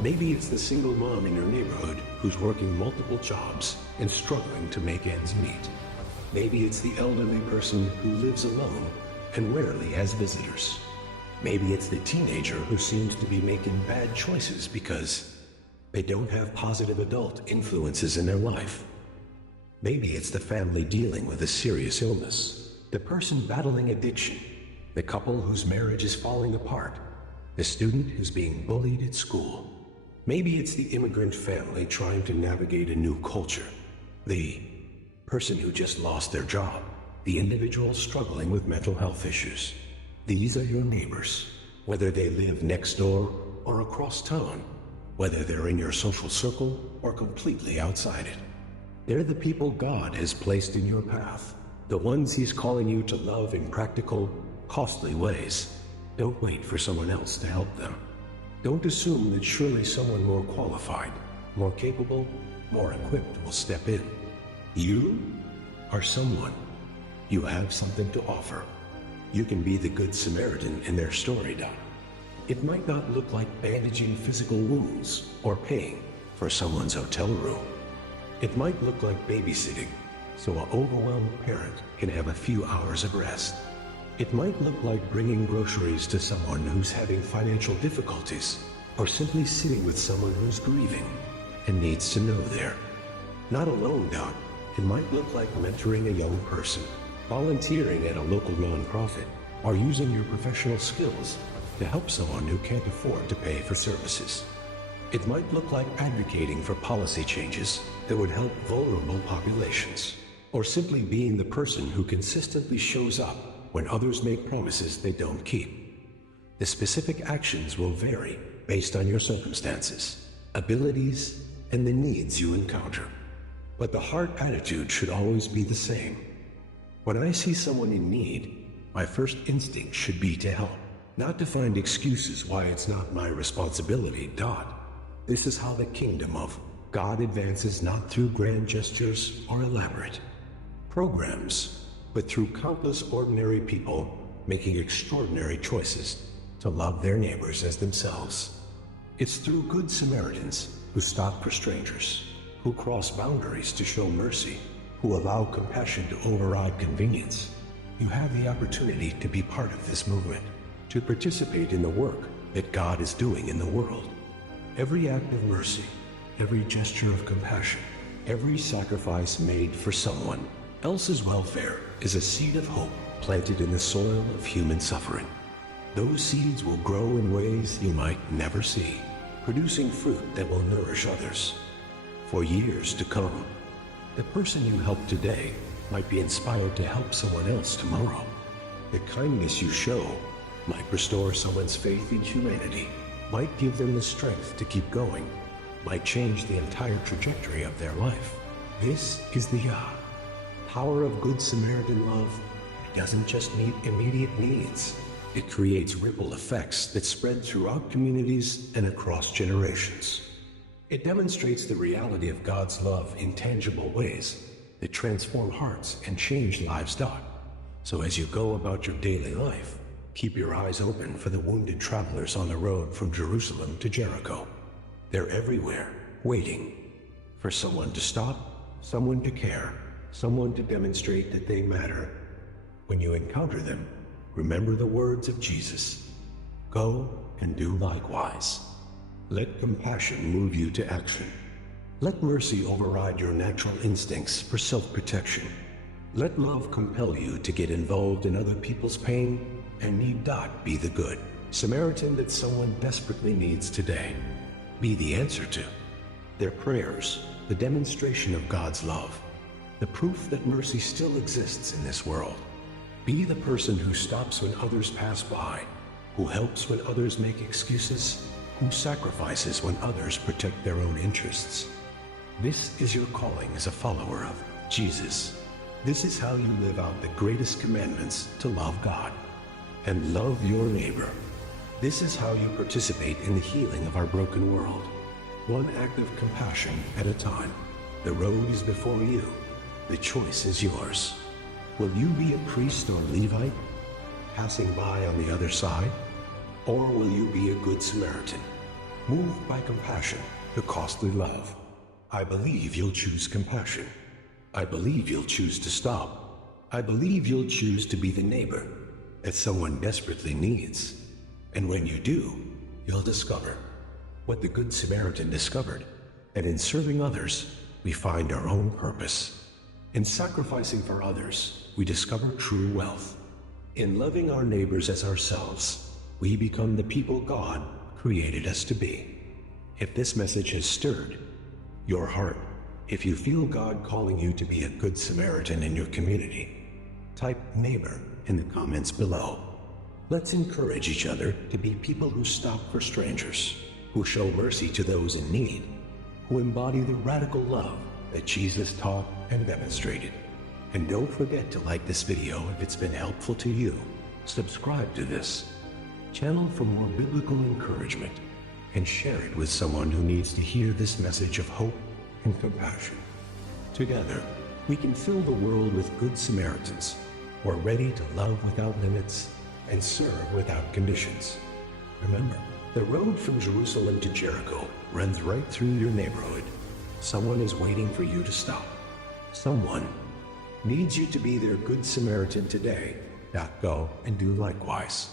Maybe it's the single mom in your neighborhood who's working multiple jobs and struggling to make ends meet. Maybe it's the elderly person who lives alone and rarely has visitors. Maybe it's the teenager who seems to be making bad choices because they don't have positive adult influences in their life. Maybe it's the family dealing with a serious illness, the person battling addiction, the couple whose marriage is falling apart, the student who's being bullied at school. Maybe it's the immigrant family trying to navigate a new culture, the person who just lost their job, the individual struggling with mental health issues. These are your neighbors, whether they live next door or across town, whether they're in your social circle or completely outside it. They're the people God has placed in your path, the ones He's calling you to love in practical, costly ways. Don't wait for someone else to help them. Don't assume that surely someone more qualified, more capable, more equipped will step in. You are someone. You have something to offer. You can be the Good Samaritan in their story, Doc. It might not look like bandaging physical wounds or paying for someone's hotel room. It might look like babysitting, so an overwhelmed parent can have a few hours of rest. It might look like bringing groceries to someone who's having financial difficulties, or simply sitting with someone who's grieving and needs to know they're not alone, Doc. It might look like mentoring a young person, volunteering at a local nonprofit, or using your professional skills to help someone who can't afford to pay for services. It might look like advocating for policy changes that would help vulnerable populations, or simply being the person who consistently shows up when others make promises they don't keep. The specific actions will vary based on your circumstances, abilities, and the needs you encounter. But the heart attitude should always be the same. When I see someone in need, my first instinct should be to help, not to find excuses why it's not my responsibility. This is how the kingdom of God advances, not through grand gestures or elaborate programs, but through countless ordinary people making extraordinary choices to love their neighbors as themselves. It's through good Samaritans who stop for strangers, who cross boundaries to show mercy, who allow compassion to override convenience. You have the opportunity to be part of this movement, to participate in the work that God is doing in the world. Every act of mercy, every gesture of compassion, every sacrifice made for someone else's welfare is a seed of hope planted in the soil of human suffering. Those seeds will grow in ways you might never see, producing fruit that will nourish others for years to come. The person you help today might be inspired to help someone else tomorrow. The kindness you show might restore someone's faith in humanity, might give them the strength to keep going, might change the entire trajectory of their life. This is the power of Good Samaritan love. It doesn't just meet immediate needs. It creates ripple effects that spread throughout communities and across generations. It demonstrates the reality of God's love in tangible ways that transform hearts and change lives. So as you go about your daily life, keep your eyes open for the wounded travelers on the road from Jerusalem to Jericho. They're everywhere, waiting for someone to stop, someone to care, someone to demonstrate that they matter. When you encounter them, remember the words of Jesus. Go and do likewise. Let compassion move you to action. Let mercy override your natural instincts for self-protection. Let love compel you to get involved in other people's pain and need not be the good Samaritan that someone desperately needs today. Be the answer to their prayers, the demonstration of God's love, the proof that mercy still exists in this world. Be the person who stops when others pass by, who helps when others make excuses, who sacrifices when others protect their own interests. This is your calling as a follower of Jesus. This is how you live out the greatest commandments to love God and love your neighbor. This is how you participate in the healing of our broken world, one act of compassion at a time. The road is before you. The choice is yours. Will you be a priest or Levite, passing by on the other side? Or will you be a good Samaritan, moved by compassion, the costly love. I believe you'll choose compassion. I believe you'll choose to stop. I believe you'll choose to be the neighbor that someone desperately needs. And when you do, you'll discover what the Good Samaritan discovered, that in serving others, we find our own purpose. In sacrificing for others, we discover true wealth. In loving our neighbors as ourselves, we become the people God created us to be. If this message has stirred your heart, if you feel God calling you to be a Good Samaritan in your community, type neighbor in the comments below. Let's encourage each other to be people who stop for strangers, who show mercy to those in need, who embody the radical love that Jesus taught and demonstrated. And don't forget to like this video if it's been helpful to you. Subscribe to this channel for more biblical encouragement, and share it with someone who needs to hear this message of hope and compassion. Together, we can fill the world with Good Samaritans who are ready to love without limits and serve without conditions. Remember, the road from Jerusalem to Jericho runs right through your neighborhood. Someone is waiting for you to stop. Someone needs you to be their Good Samaritan today. Now go and do likewise.